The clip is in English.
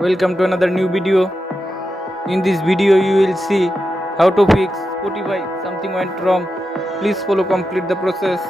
Welcome to another new video. In this video you will see how to fix Spotify. Something went wrong. Please follow complete the process.